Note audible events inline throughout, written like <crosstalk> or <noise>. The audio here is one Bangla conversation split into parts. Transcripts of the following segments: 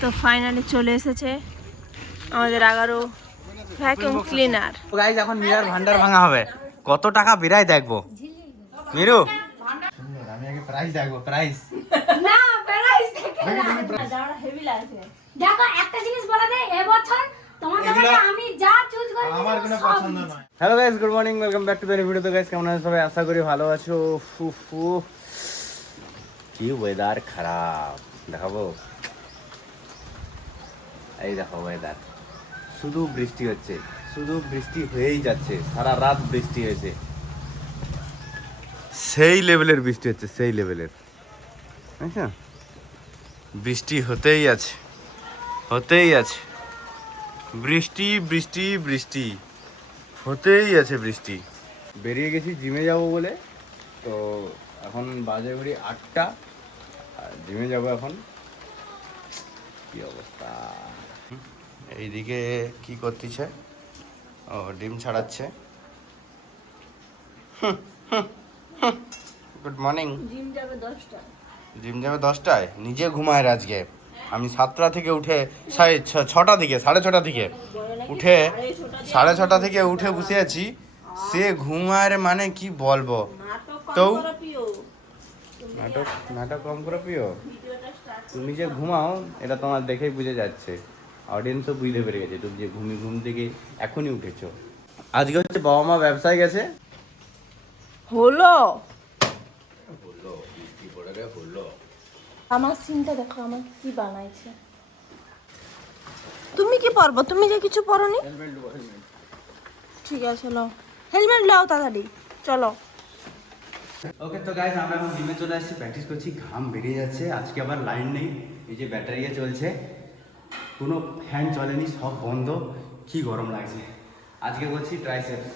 তো ফাইনালি চলে এসেছে আমাদের এগারো ভ্যাকুয়াম ক্লিনার গাইজ এখন মিরার ভান্ডার ভাঙা হবে। কত টাকা বিরাই দেখব? মিরু? আমি আগে প্রাইস দেখব প্রাইস না প্রাইস দেখে না। হেভি লাগছে। দেখো একটা জিনিস বলে দেয় এবছর তোমাদের কাছে আমি যা চুজ করি আমার কোনো পছন্দ নয়। Hello guys good morning welcome back to the video তো গাইস কেমন আছো সবাই? আশা করি ভালো আছো। ফু ফু কি ওয়েদার খারাপ। দেখাবো? এই দেখো ওয়েদার শুধু বৃষ্টি হচ্ছে শুধু বৃষ্টি হয়েই যাচ্ছে সারা রাত বৃষ্টি হয়েছে। সেই লেভেলের বৃষ্টি হচ্ছে সেই লেভেলের আচ্ছা। বৃষ্টি হতেই আছে হতেই আছে। বৃষ্টি বৃষ্টি বৃষ্টি হতেই আছে বৃষ্টি। বেরিয়ে গেছি জিমে যাব বলে। তো এখন বাজে ঘড়ি আটটা আর জিমে যাব এখন। কি অবস্থা? এইদিকে কি করতেছে? ও ডিম ছাড়াচ্ছে। গুড মর্নিং জিম যাবে দশটা জিম যাবে দশটায়? নিজে ঘুমায় আজকে। আমি সাতটা থেকে উঠে সাড়ে ছটা থেকে সাড়ে ছটা থেকে উঠে সাড়ে ছটা থেকে উঠে বসে আছি। সে ঘুমায় মানে কি বলব? তো? নাটক নাটক কম করে পিও তুমি যে ঘুমাও এটা তোমার দেখেই বুঝে যাচ্ছে। অডিয়েন্সও বুঝতে পেরে গেছে তুমি যে ঘুমি ঘুম থেকে এখনই উঠেছো। আজকে হচ্ছে বাবা মা ব্যবসায় গেছে? হলো। হলো আমার সিনটা দেখো আমাকে কি বানাইছে। তুমি কি পরবো? তুমি যে কিছু পরনি? ঠিক আছে নাও। হেলমেট লাও তাড়াতাড়ি। চলো। ওকে তো গাইস আমরা এখন জিমে চলে আসছি প্র্যাকটিস করছি, ঘাম বেরিয়ে যাচ্ছে, আজকে আবার লাইন নেই, এই যে ব্যাটারিয়া চলছে। কোনো ফ্যান চলেনি, সব বন্ধ, কি গরম লাগছে। আজকে করছি ট্রাইসেপস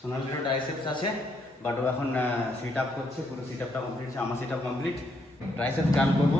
সোনালিরও ট্রাইসেপস আছে বাট ও এখন সিট আপ করছে, পুরো সিট আপটা কমপ্লিট আমার সিট আপ কমপ্লিট ট্রাইসেপস গান করব।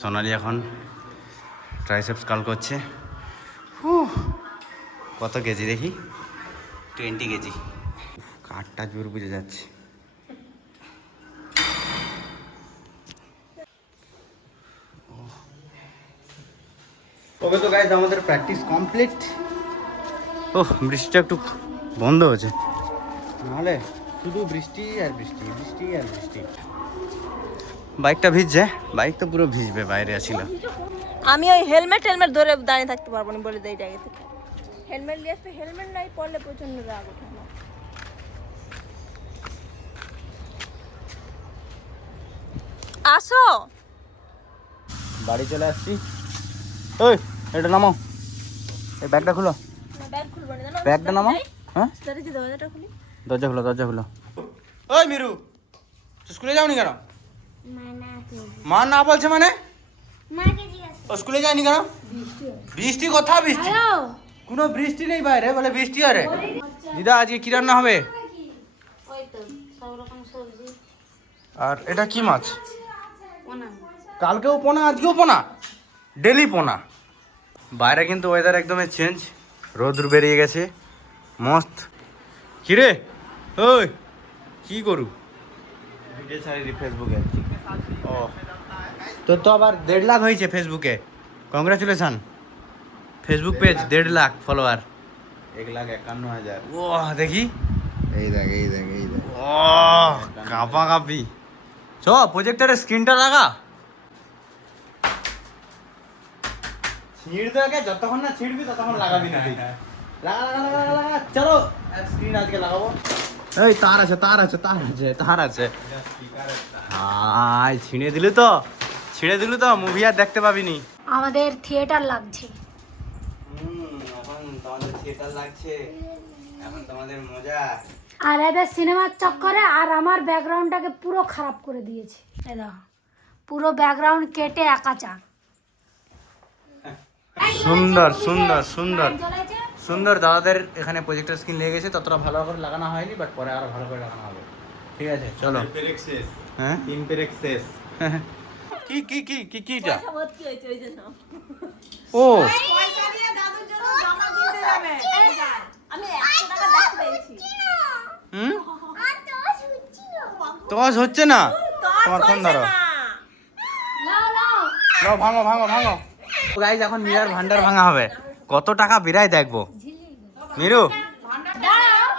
সোনালি এখন ট্রাইসেপস কাল করছে। কত কেজি দেখি? Twenty kg. কাঠটা জোর বুঝে যাচ্ছে। ওকে তো গাইজ আমাদের প্র্যাকটিস কমপ্লিট ওহ বৃষ্টিটা একটু বন্ধ হয়েছে। নাহলে শুধু বৃষ্টি আর বৃষ্টি বৃষ্টি আর বৃষ্টি। বাইকটা ভিজছে? বাইক তো পুরো ভিজবে বাইরে আসিল। আমি ওই হেলমেট হেলমেট ধরে দাঁড়িয়ে থাকতে পারব না বলে দেই আগে থেকে। হেলমেট নিয়ে আসবে হেলমেট নাই পরলে প্রচণ্ড রাগ ওঠে আসো। বাড়ি চলে আসছি। ওই এটা নামাও। এই ব্যাগটা খুলো। ব্যাগ খুলবো না জানো? ব্যাগটা নামাও। হ্যাঁ? দরজা খুলো দরজা খুলো। ওই মিরু স্কুলে যাওনি কেন? মা না বলছে মানে? ও স্কুলে যায়নি কেন? বৃষ্টি কোথা বৃষ্টি? কোনো বৃষ্টি নেই বাইরে বলে বৃষ্টি আরে। দিদা আজকে কি রান্না হবে? ওই তো সব রকম সবজি। আর এটা কি মাছ? কালকেও পোনা আজকেও পোনা? ডেলি পোনা। বাইরে কিন্তু ওয়েদার একদমই চেঞ্জ রোদ্র বেরিয়ে গেছে মস্ত। কিরে? ওই কি করু? ভিডিও ছাড়ি ফেসবুকে ও। তোর তো আবার দেড় লাখ হয়েছে ফেসবুকে কংগ্রাচুলেশন ফেসবুক পেজ দেড় লাখ। ফলোয়ার এক লাখ একান্ন হাজার। ও দেখি। এই দেখ এই দেখ এই দেখ। ও কাঁপা কাঁপি। চ প্রজেক্টরের স্ক্রিনটা লাগা। ছিঁড় আগে যতক্ষণ না ছিঁড়বি ততক্ষণ লাগাবি না লাগা লাগা লাগা লাগা লাগা। চলো স্ক্রিন আজকে লাগাবো। এই তার আছে তার আছে তার আছে তার আছে। হাই ছিঁড়ে দিলি তো? ছিঁড়ে দিলি তো? মুভি আর দেখতে পাবিনি। আমাদের থিয়েটার লাগছে। হুম এখন তোমাদের থিয়েটার লাগছে। এখন তোমাদের মজা। আর এদের সিনেমার চক্করে আর আমার ব্যাকগ্রাউন্ডটাকে পুরো খারাপ করে দিয়েছে। পুরো ব্যাকগ্রাউন্ড কেটে একা চা সুন্দর সুন্দর সুন্দর। সুন্দর দাদাদের এখানে প্রজেক্টর স্ক্রিন লেগে গেছে ততটা ভালো করে লাগানো হয়নি বাট পরে আরও ভালো করে লাগানো হবে। ঠিক আছে চলো। হ্যাঁ? <laughs> কি কি কি কি ওই জন্য ও টস হচ্ছে না। তোমার ফোন ধরো। ভাঙো ভাঙো ভাঙো। গাইজ এখন মিরার ভান্ডার ভাঙা হবে কত টাকা বেরায় দেখব? মিরু? দাঁড়াও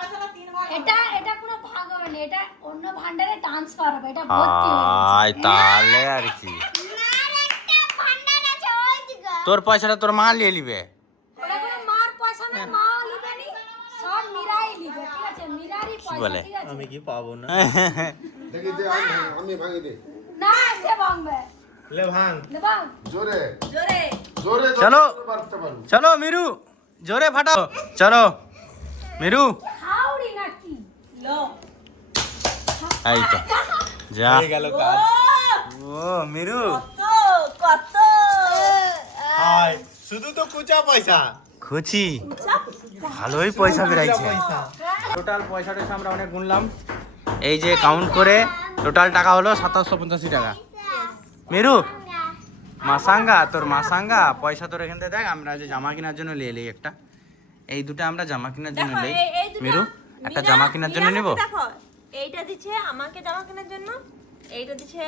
এটা এটা কোনো ভাগ হবে না এটা অন্য ভান্ডারে ট্রান্সফার হবে এটা ভর্তি গেছে। আয় তাহলে আর কি। তোর পয়সাটা তোর মা নিয়ে নিবে। বলে? আমি কি পাবো না? দেখি দে আমি আমি ভাঙি দে। না সে ভাঙবে। লে ভাঙ। লে ভাঙ। জোরে জোরে। জোরে। চলো। চলো মিরু জোরে ফাটাও। চলো মিরু। এই তো। যা। গেল কাজ। ও মিরু। কত কত? হাই শুধু তো কুচা পয়সা। খুচি। ভালোই পয়সা বেরাইছে টোটাল পয়সাটা আমরা অনেক গুনলাম। এই যে কাউন্ট করে টোটাল টাকা হলো সাতাশশো পঞ্চাশি টাকা। মেরু মাসাঙ্গা তোর মাসাঙ্গা পয়সা তোর এখান থেকে দেখ আমরা যে জামা কেনার জন্য নিয়ে এলি একটা। এই দুটো আমরা জামা কেনার জন্য দুটো মেরু একটা জামা কেনার জন্য নিব? দেখো এইটা দিচ্ছে আমাকে জামা কেনার জন্য এইটা দিচ্ছে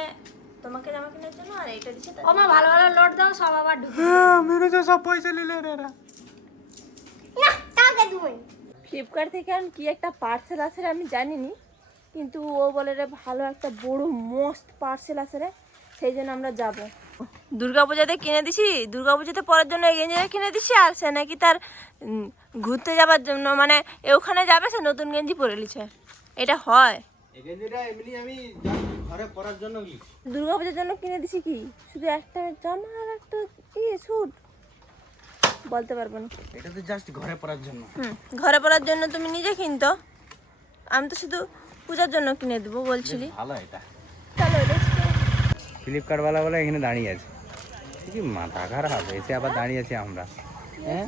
তোমাকে জামা কেনার জন্য আর এইটা দিচ্ছে তার ও মা ভালো ভালো লোড দাও সব আবার ঢুকে মেরু তো সব পয়সা নিলে রে এরা। ফ্লিপকার্ট থেকে আমি কি একটা পার্সেল আছে রে আমি জানিনি কিন্তু ও বলে রে ভালো একটা বড় মস্ত পার্সেল আছে রে সেই জন্য আমরা যাব। দুর্গা পূজাতে কিনে দিছি দুর্গা পূজাতে পরার জন্য গেঞ্জিটা কিনে দিছি আর সে নাকি তার ঘুরতে যাবার জন্য মানে ওখানে যাবে সে নতুন গেঞ্জি পরে লিছে এটা হয়। পরার জন্য কিনে। দিছি কি? শুধু একটা জামা আর একটা কি স্যুট? বলতে পারব না। এটা তো জাস্ট ঘরে পরার জন্য। হুম ঘরে পরার জন্য তুমি নিজে কিনতো। আমি তো শুধু পূজার জন্য কিনে দেবো বলছিলি। ভালো এটা. ফ্লিপকার্ট ওয়ালা বলে এখানে দাঁড়িয়ে আছে। কি মাথা খারাপ? এসে আবার দাঁড়িয়ে আছি আমরা। হ্যাঁ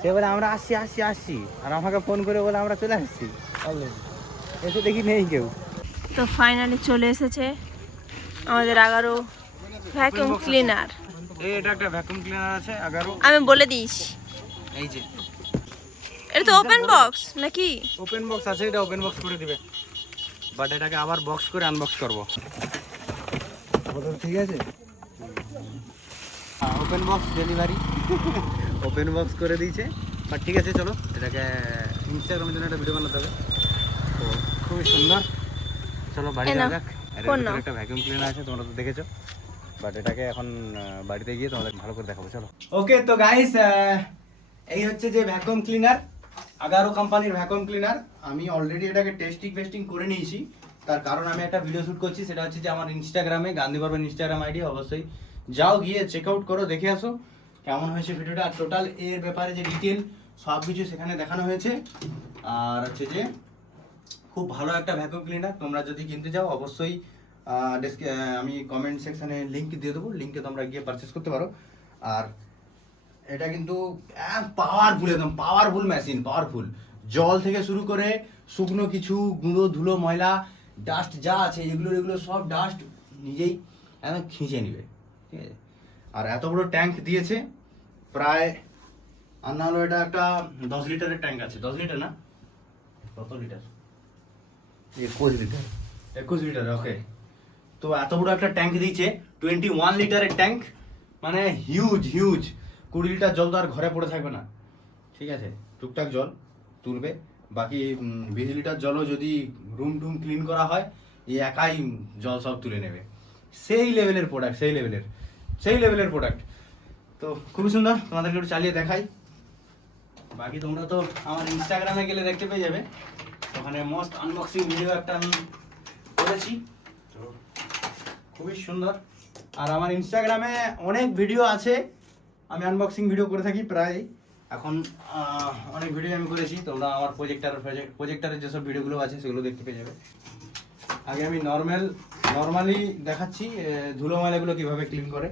সে বলে আমরা আসছি আসছি আসছি। আর আমাকে ফোন করে বলে আমরা চলে আসছি। এসে দেখি নেই কেউ। তো ফাইনালি চলে এসেছে আমাদের এগারো ভ্যাকুয়াম ক্লিনার এই এটা একটা ভ্যাকুয়াম ক্লিনার আছে এগারো আমি বলে দিস। এই যে। এটা তো ওপেন বক্স নাকি? ওপেন বক্স আছে এটা ওপেন বক্স করে দিবে। বাট এটাকে আবার বক্স করে আনবক্স করব। ঠিক আছে? Open box delivery open box করে দিয়েছে। বাট ঠিক আছে চলো এটাকে ইনস্টাগ্রামের জন্য একটা ভিডিও বানাতে হবে। তো খুবই সুন্দর। চলো বাড়ি যাক। একটা ভ্যাকুয়াম ক্লিনার আছে তোমরা তো দেখেছ। বাট এটাকে এখন বাড়িতে গিয়ে তোমাদের ভালো করে দেখাবো চলো। ওকে তো গাইস এই হচ্ছে যে ভ্যাকুয়াম ক্লিনার আগারো কোম্পানির ভ্যাকুয়াম ক্লিনার আমি অলরেডি এটাকে টেস্টিং ফেস্টিং করে নিয়েছি। তার কারণ আমি একটা ভিডিও শুট করছি, সেটা হচ্ছে যে আমার ইনস্টাগ্রামে গান্ধী বর্মন ইনস্টাগ্রাম আইডি অবশ্যই যাও গিয়ে চেক আউট করো, দেখে আসো কেমন হয়েছে ভিডিওটা আর টোটাল এর ব্যাপারে যে ডিটেল সব কিছু সেখানে দেখানো হয়েছে। আর হচ্ছে যে, খুব ভালো একটা ভ্যাকুয়াম ক্লিনার তোমরা যদি কিনতে চাও অবশ্যই আমি কমেন্ট সেকশানে লিঙ্ক দিয়ে দেবো। লিঙ্কে তোমরা গিয়ে পারচেস করতে পারো। আর এটা কিন্তু পাওয়ারফুল একদম পাওয়ারফুল মেশিন পাওয়ারফুল জল থেকে শুরু করে শুকনো কিছু, গুঁড়ো ধুলো ময়লা ডাস্ট যা আছে এগুলো এগুলো সব ডাস্ট নিজেই একদম খিঁচে নেবে ঠিক আছে? আর এত বড় ট্যাঙ্ক দিয়েছে প্রায় আর না হলো এটা একটা দশ লিটারের ট্যাঙ্ক আছে। দশ লিটার না? কত লিটার? একুশ লিটার। একুশ লিটার ওকে তো এত বড় একটা ট্যাঙ্ক দিয়েছে টোয়েন্টি ওয়ান লিটারের ট্যাঙ্ক মানে হিউজ হিউজ কুড়ি লিটার জল তো আর ঘরে পড়ে থাকবে না ঠিক আছে? টুকটাক জল তুলবে। বাকি বিশ লিটার জলও যদি রুম টুম ক্লিন করা হয় এই একাই জল সব তুলে নেবে। সেই লেভেলের প্রোডাক্ট সেই লেভেলের সেই লেভেলের প্রোডাক্ট তো খুবই সুন্দর, তোমাদেরকে একটু চালিয়ে দেখাই। বাকি তোমরা তো আমার ইনস্টাগ্রামে গেলে দেখতে পেয়ে যাবে। ওখানে মস্ত আনবক্সিং ভিডিও একটা আমি করেছি। তো খুবই সুন্দর। আর আমার ইনস্টাগ্রামে অনেক ভিডিও আছে। আমি আনবক্সিং ভিডিও করে থাকি প্রায় এখন অনেক ভিডিও আমি করেছি, তোমরা আমার প্রজেক্টার প্রজেক্টারের যেসব ভিডিওগুলো আছে, সেগুলো দেখতে পেয়ে যাবে। আগে আমি নর্মাল নর্মালি দেখাচ্ছি ধুলো ময়লাগুলো কীভাবে ক্লিন করে।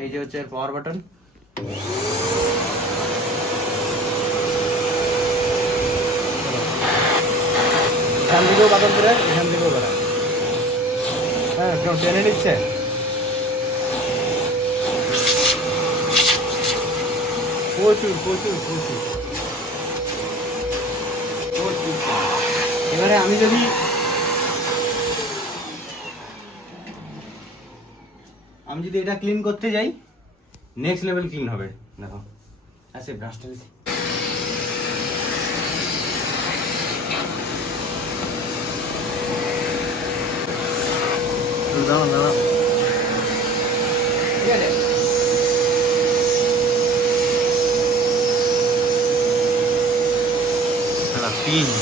এই যে হচ্ছে পাওয়ার বাটন এখান থেকেও বাদল করে, এখান থেকেও বেড়ায় হ্যাঁ টেনে নিচ্ছে? প্রচুর প্রচুর প্রচুর। প্রচুর। এবারে আমি যদি আমি যদি এটা ক্লিন করতে যাই নেক্সট লেভেল ক্লিন হবে। দেখো আচ্ছা ব্রাশটা দিছি। দাঁড়ান দাঁড়ান 16.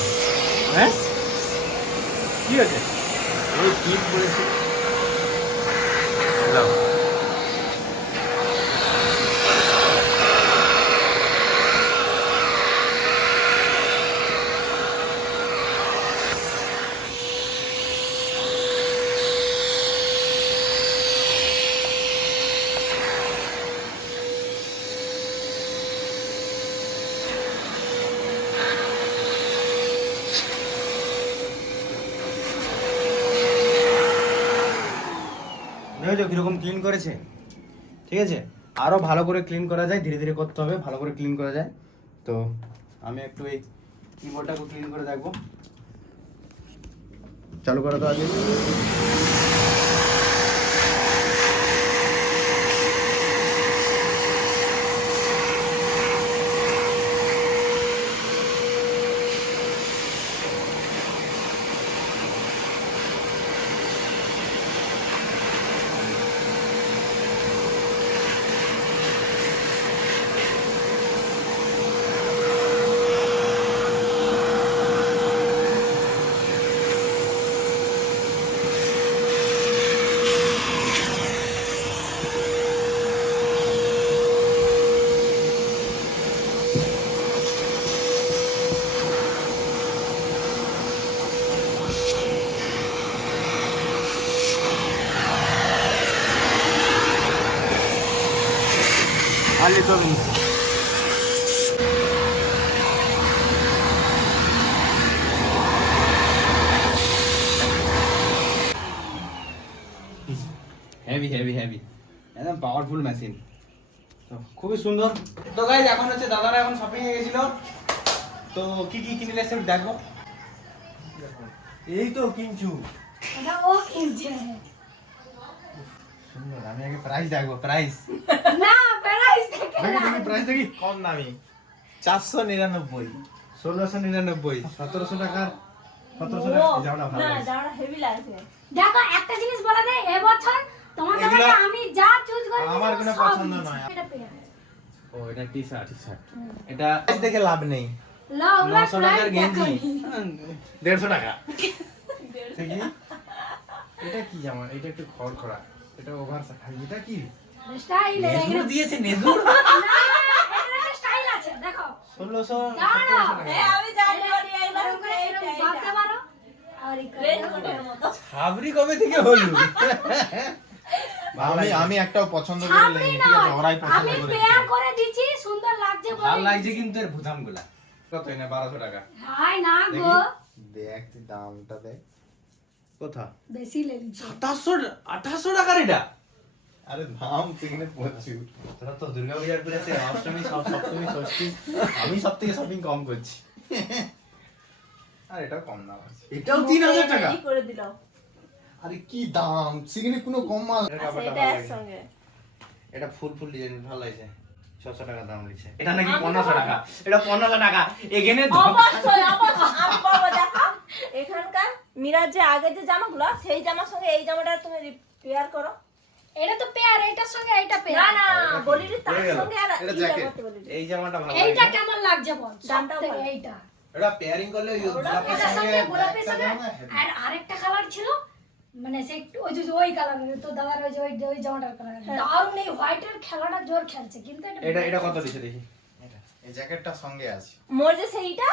দেখেছ কীরকম ক্লিন করেছে? ঠিক আছে? আরও ভালো করে ক্লিন করা যায়, ধীরে ধীরে করতে হবে, ভালো করে ক্লিন করা যায়। তো আমি একটু এই কিবোর্ডটাকে ক্লিন করে দেখব। চালু করা তো আগে। আলি চলুন হেভি হেভি হেভি একদম পাওয়ারফুল মেশিন তো খুবই সুন্দর। তো গাইজ এখন হচ্ছে দাদারা এখন শপিং এ গেছিল। তো কি কি কিনলে সেটা দেখব এই তো কিনছু। ও কিনছে। সুন্দর আমি আগে প্রাইস দেখব প্রাইস না প্রাইস থেকে দেখি দেখি প্রাইস দেখি। কম দামি। চারশো নিরানব্বই। ষোলোশো নিরানব্বই। সতেরোশো টাকার সতেরোশো টাকা যাও না। জামাটা হেভি লাগছে। দেখো একটা জিনিস বলে দেয় এবছর তোমার জামাটা আমি যা চুজ করি আমার কোনো পছন্দ নয়। ও এটা টি শার্ট টি শার্ট এটা দেখে লাভ নেই। নশো টাকার গেঞ্জি। দেড়শো টাকা। এটা কি জামা? এটা একটু খড় খড়া এটা ওভার এটা কি? স্টাইল নেজুর দিয়েছে নেজুর না এটা স্টাইল আছে দেখো। ষোলোশো দাঁড়াও। হ্যাঁ আমি জানি ভাবতে পারো? কবে থেকে হলো? আমি আমি একটাও পছন্দ করে ছাপড়ি ঠিক আছে ওরাই পছন্দ আমি করে পেয়ার করে দিচ্ছি সুন্দর লাগছে ভালো বলে। লাগছে কিন্তু এর ভুতামগুলা কত না বারোশো টাকা। হাই না গো। দেখ দামটা দেখ। কোথা? বেশি টাকার এটা? আরে দাম সেখানে তোরা তো দুর্গা পূজার পরে আছে অষ্টমী সব সপ্তমী ষষ্ঠী। আমি সব থেকে শপিং কম করছি। আর এটাও কম দাম আছে এটাও তিন হাজার টাকা? রেডি করে দিল আরে কি দাম? সেখানে কোনো কম মাল। আচ্ছা এটা লাগছে। একসঙ্গে। এটা ফুল ফুল ডিজাইন ভালো লাগছে। ছশো টাকা দাম লিখছে এটা নাকি পনেরোশো টাকা? এটা পনেরোশো টাকা। এখানে অবশ্যই অবশ্যই এখানকার মিরার যে আগের যে জামাগুলো সেই জামার সঙ্গে এই জামাটা তুমি পেয়ার করো। এটা তো পেয়ার এটার সঙ্গে এটা পেয়ার না না বলি রে তার সঙ্গে আর এটা এই জামাটা এই জামাটা ভালো এইটা কেমন লাগছে বল? ভালো। এইটা। এটা পেয়ারিং করলে গোলাপের সঙ্গে গোলাপের সঙ্গে। আর আরেকটা কালার ছিল মানে সে একটু- ওই যে ওই কালার তো দাদার ওই যে ওই ওই জামাটার কালার দারুণ এই হোয়াইটের খেলাটা জোর খেলছে কিন্তু এটা এটা কত দিছে দেখি? এই জ্যাকেটটা সঙ্গে আছে। মোর যে সেইটা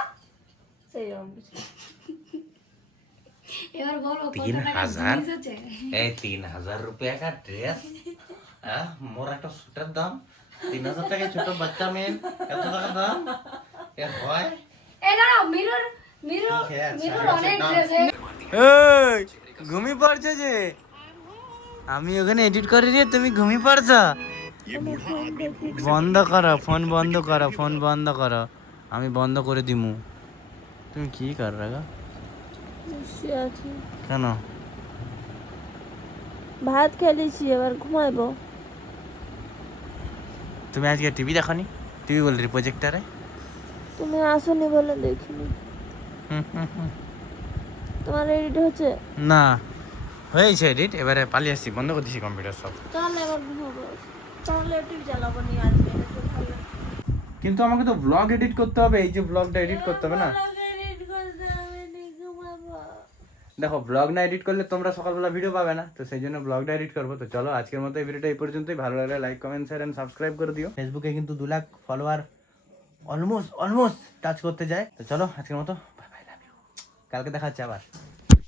সেই রকম কিছু। এবার বলো তিন হাজার? এই তিন হাজার রুপিয়া কা ড্রেস মোর একটা স্যুটের দাম। তিন হাজার টাকায় ছোট বাচ্চা মেয়ে এত টাকা দাম? এ হয়। এই দাঁড়াও মিরর মিরর মিরর অনেক ড্রেস এই ঘুমিয়ে পড়ছো যে? আমি ওখানে এডিট করে দিয়ে তুমি ঘুমিয়ে পড়ছো বন্ধ করো ফোন বন্ধ করো ফোন বন্ধ করো। আমি বন্ধ করে দিমু। তুমি কি কর রাগা আছি। কেন? ভাত খেলেছি এবার ঘুমাইবো। তুমি আজকে টিভি দেখো নি টিভি বল প্রজেক্টারে তুমি আসনি বলে দেখিনি। তোমার এডিট হচ্ছে না হয়েছে এডিট এবারে পালিয়ে আসছি বন্ধ করে দিছি কম্পিউটার সব। তাহলে এবার ঘুমাবো। তাহলে টিভি চালাবো নি আজকে কিন্তু আমাকে তো ব্লগ এডিট করতে হবে এই যে ব্লগটা এডিট করতে হবে না। দেখো ব্লগ না এডিট করলে তোমরা সকালবেলা ভিডিও পাবে না, তো সেই জন্য ব্লগটা এডিট করব। তো চলো, আজকের মতো এই ভিডিওটা এই পর্যন্তই। ভালো লাগলে like comment share and subscribe করে দিও। ফেসবুকে কিন্তু দু lakh follower almost almost touch করতে যায়। তো চলো, আজকের মতো কালকে দেখা হচ্ছে আবার।